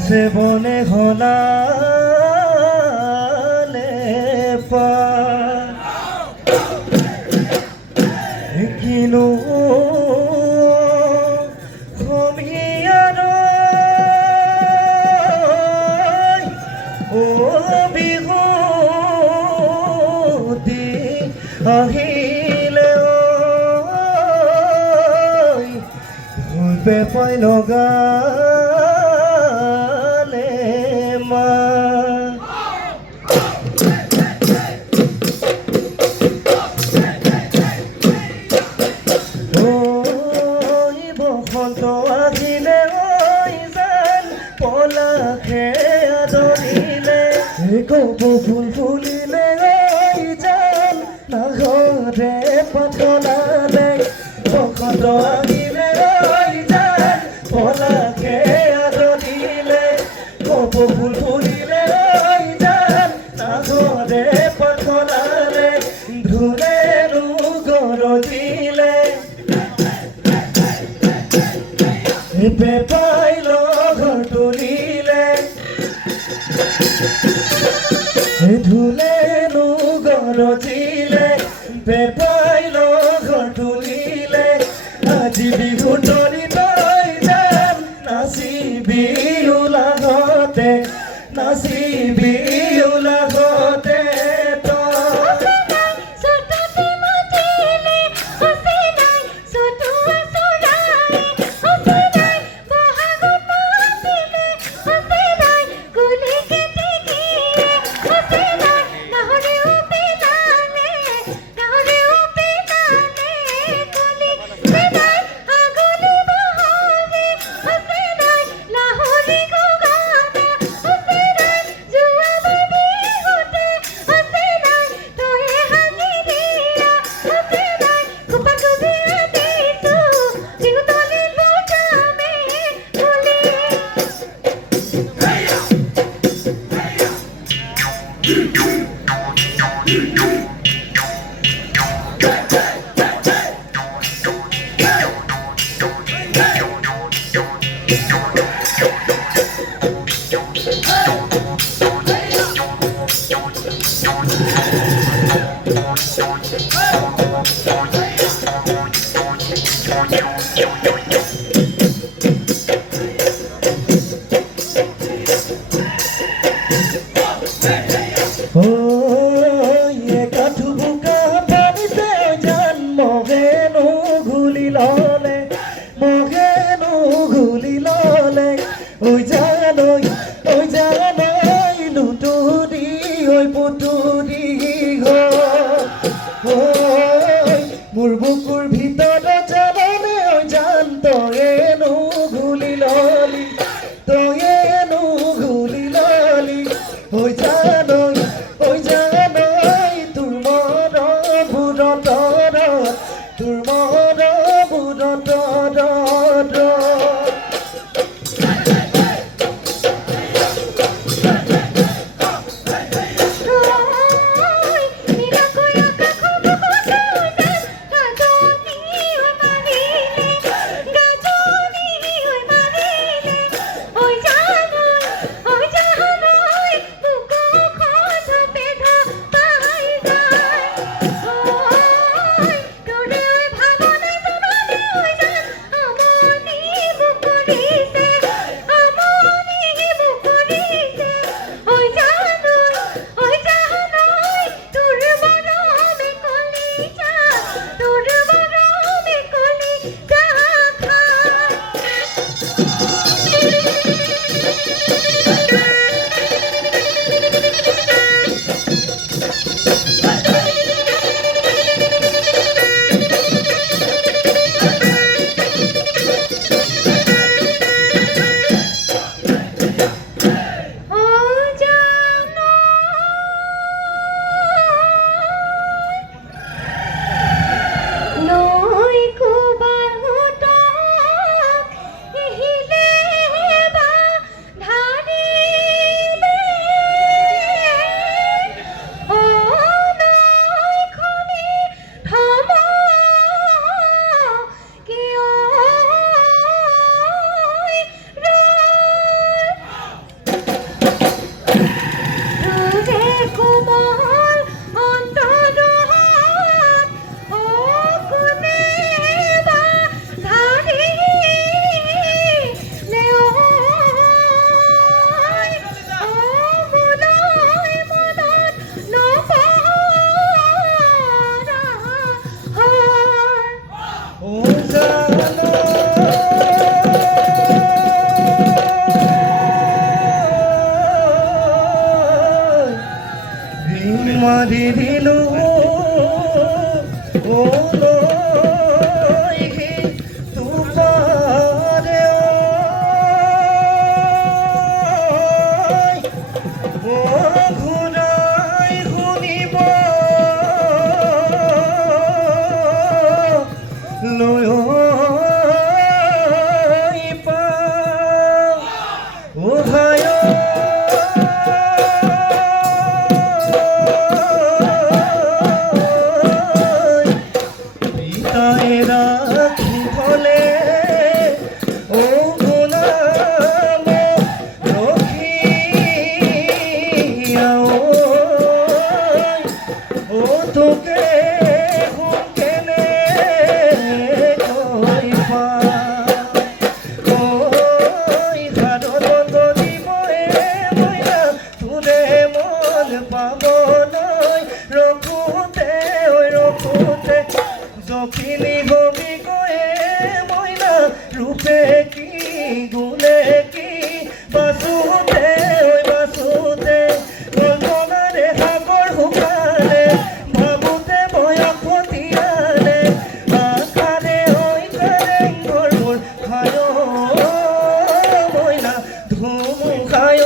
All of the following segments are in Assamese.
গছে বনে ঘনালে কিনো আহিলে ভুলবে পাই লগালে মা ওই বসন্ত আহিলে ওই জান পলাশে আদৰিলে কপৌ ফুল ফুলিলে ওই জান নাঘৰে পাতলালে বসন্ত আহিলে ওই জান পলাশে আদৰিলে কপৌ ফুল ফুলিলে ওই জান নাঘৰে পাতলালে ঢোলেনো গৰজিলে পেপাই লগৰ তুলিলে ঢোলেনো গৰজিলে পেপাই লগৰ তুলিলে আজি বিহু তৰি তই যাম নাচিবি উলাঘতে নাচিবি উলাঘতে মোৰ বুকুৰ ভিতৰত জাননে ঐ জান তয়েনো ঘুলি ললি তয়েনো ঘুলি ললি ঐ জান তোৰ মনৰ বুৰত তোৰ মনৰ বুৰত কোমল অন্তৰত ও কোনে বা ধাৰি নে ঐ ও মোলৈ মনত নপৰা ও জানো মারি দিলো ও লইহি তুপারে ও ঘুরাই শুনিব লয় পা ও ভাই রাখি বলে ও গোলাম রখিয়া ও তোকে কেনে কই পা ওই ভারত দিবয়ে মইনা তুলে মন পাব নয় রঘুতে ওই রঘুতে যখিনি হবি গয়ে মইনা রূপে কি গুণে কি বাসুতে ওই বাসুতে কল্পনারে সাগৰ শুকালে ভাবোতে বয়স ফটিয়ালে আকাৰে হৈ কাৰেংঘৰ মোৰ খায় মইনা ধুমুহায়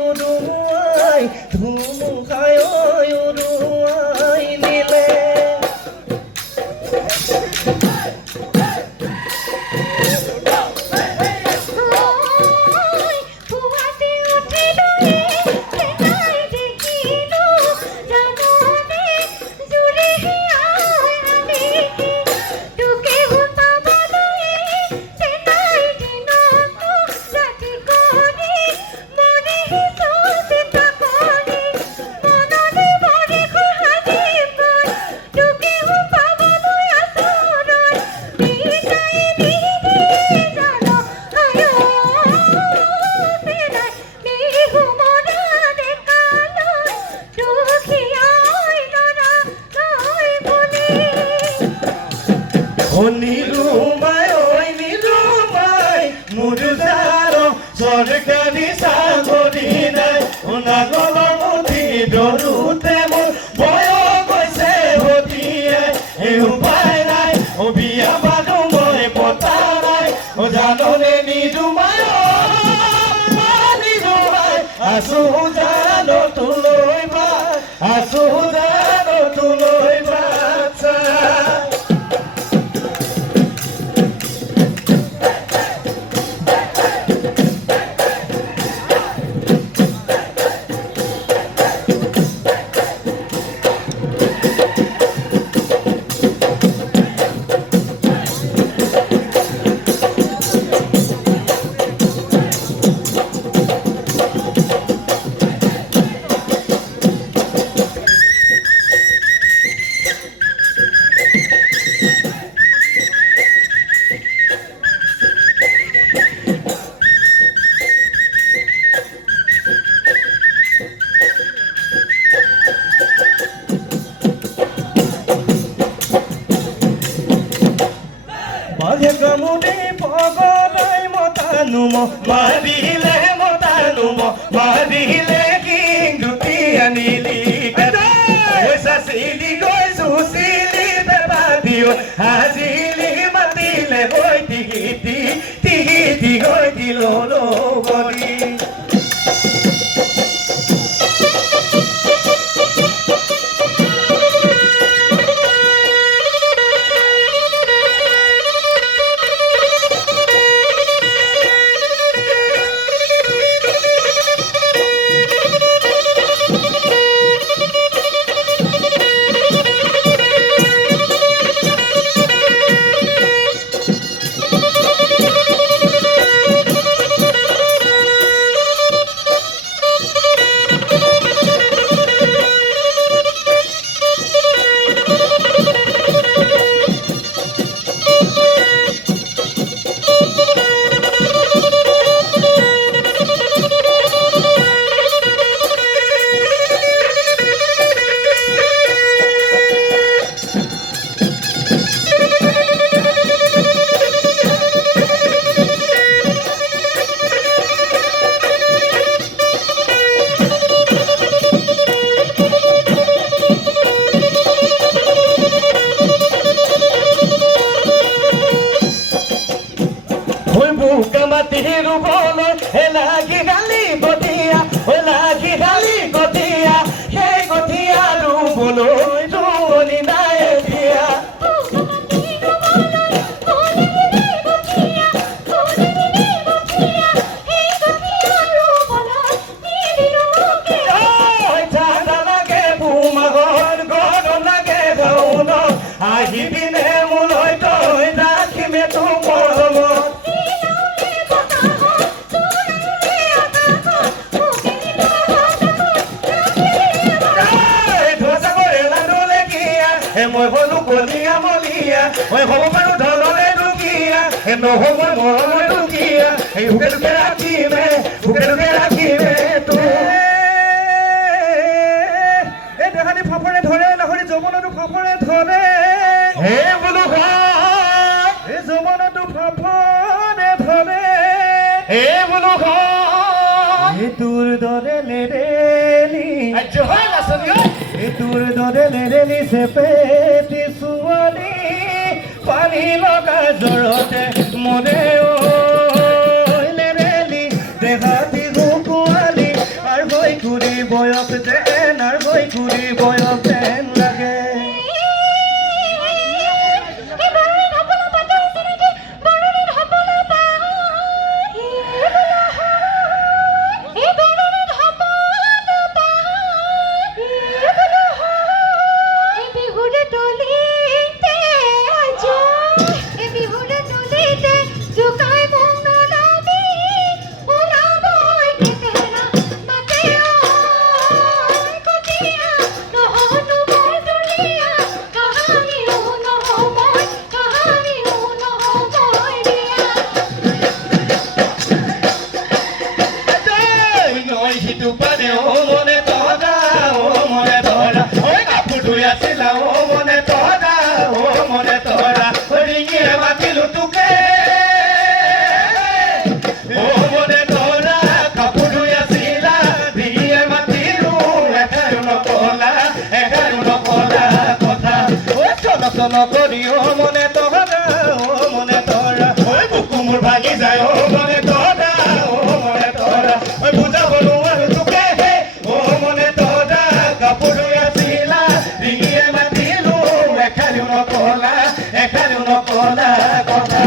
উৰুৱাই ধুমুহায় উৰুৱাই নিলে পুৱাতে উঠিলোৱে কেনাই দেখিলো জাননে জুৰি আনি তোকে পাবলৈ কেনাই দিনতো ৰাতি কৰি মনে চিন্তা কৰি মনতে মনে খুহাজি গৈ তোকে পাবলৈ আচৰণ নিতাই নিদি জানো আয়ো পেলাই নিহু মৰা দেখালৈ দুখীয়াই নৰা নৈ বুলি ও নিৰুমায় ওই নিৰুমায় মুৰুদাৰ সৰকাৰি চাকৰি নাই ও নাগল মুঠি ধৰুতে মোৰ বয়স হৈছে ভটিয়াই এই উপায় নাই ও বিয়া মানুহ মই পতা নাই ও জাননে নিৰুমায় নিৰুমায় আছো জানো তোলৈ বা আছো জানো তোলৈ বাচ্চা বাজে কামুনি পগলাই মতানুম মাৰিলে মতানুম মাৰিলে কিংগুটি আনিলি চাচিলি গৈ চুচিলি বেবা দিও হাজিলি মাতিলে গৈ টিহিটি টিহিটি গৈ দিল বলি সিদিনে মোলৈ তই ৰাখিমে তোৰ মৰমত মই হলো কলিয়া মলিয়া মই হ'ব পাৰো ধনৰে দুখীয়া নহ'ব মৰমৰ দুখীয়া এই ভোকে দুখে ৰাখিমে তোৰ এই দেহালি ফাফৰে ধৰে নহৰি যৌৱনতো ফাফৰে ধৰে হে বোলো এই যৌৱনতো ফাফৰে ধৰে হে বোলো এই তোৰ দৰে লেৰেলি এই তোৰ দৰে লেৰেলি চেপেটি ছোৱালী পানী লগা জ্বৰতে মৰে লেৰেলি দেহাতি গোকোৱালী আৰু হৈ ঘূৰি বয়স যেন আৰু হৈ ঘূৰি বয়স যেন লাগে নকৰি মনে তহৰা মনে তৰা বুকু মোৰ ভাগি যায় মনে তৰা মনে তৰা বুজাব নোৱাৰো তোকে মনে তৰা কাপোৰ আছিলা ডিঙিয়ে মাতিলো এখাৰিও নকলা কথা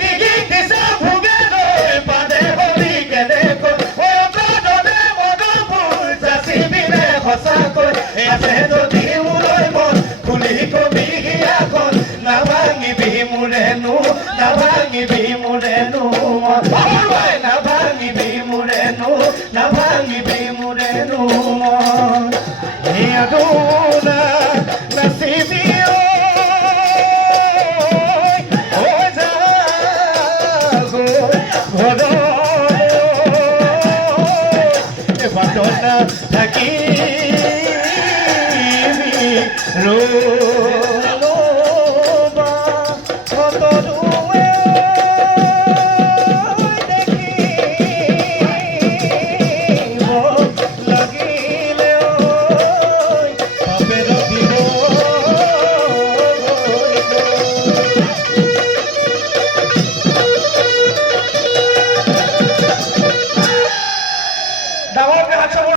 ডিঙি দিছা ভোগে লৈ পাদে হলি কেনেকৈ অপৰাধে মনবোৰ যাচি দিলে সঁচাকৈ আছে যদি মোলৈ মন খুলি কবি হিয়াখন নাভাঙিবি মোৰেনো নাভাঙিবি মোৰেনো মন নাচিবি ঘৰ থাকিবি